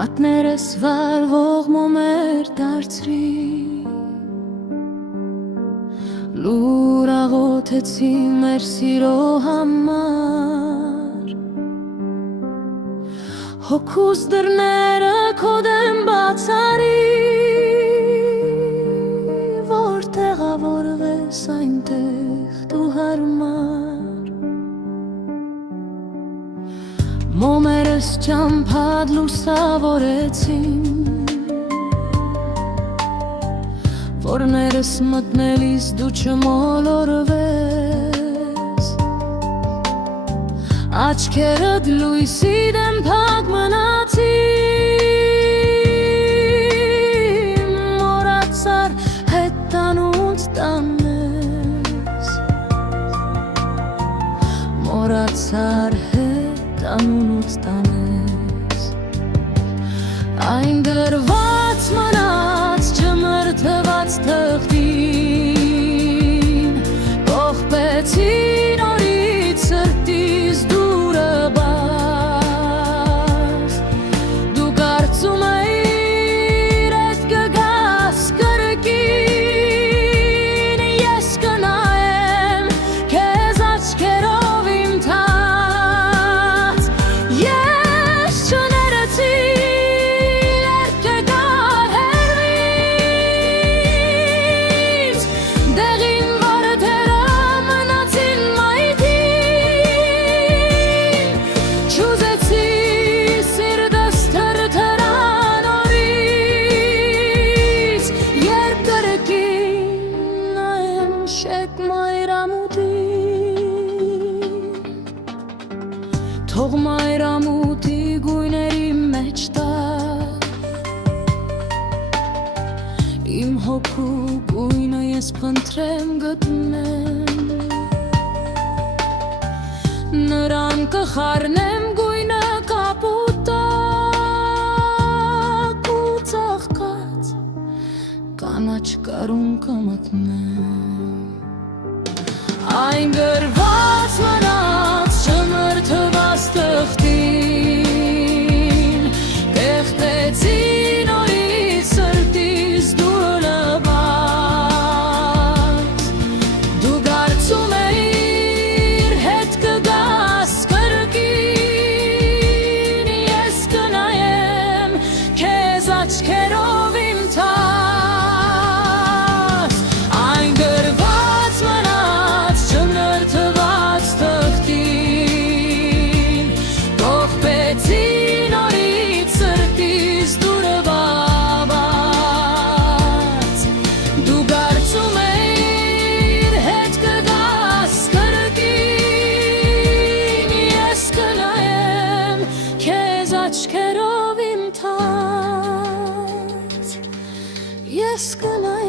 Մատներս վարվող մոմեր դարձրի Լուր աղոթեցի մեր սիրո համար Հոգուս դռները քո դեմ բացարի Որ տեղավորվես այնտեղ դու հարմար Մոմերս ճամփադ լուսավորեցին Որներս մտնելիս դու չմոլորվես Աչքերդ լույսի դեմ փակ մնացին Մոռացար հետ տանուց տանես Մոռացար հետ տանուց տանես Այն գրված մնաց չմրթված թղթին Կողպեցի նորից սրտիս դուրը բաց Դու կարծում էիր էդ կգաս կրկին Ես կնայեմ քեզ աչքերով իմ թած Ես չներեցի Թող մայրամուտի գույների մեջ տար Իմ հոգու գույնը ես փնտրեմ գտնեմ Նրան կխառնեմ գույնը կապուտակ ու ծաղկած կանաչ կարուն կմտնեմ Այն գրված մնաց չմրթված թղթին Կեղտեցի նորից սրտիս դուրը բաց Դու կարծում էիր հետ կգաս կրկին Ես կնայեմ քեզ աչքերով իմ թած Այն գրված մնաց չմրթված թղթին Կողպեցի նորից սրտիս դուրը բաց Դու կարծում էիր հետ կգաս կրկին Ես կնայեմ քեզ աչքերով իմ թած Ես կնայեմ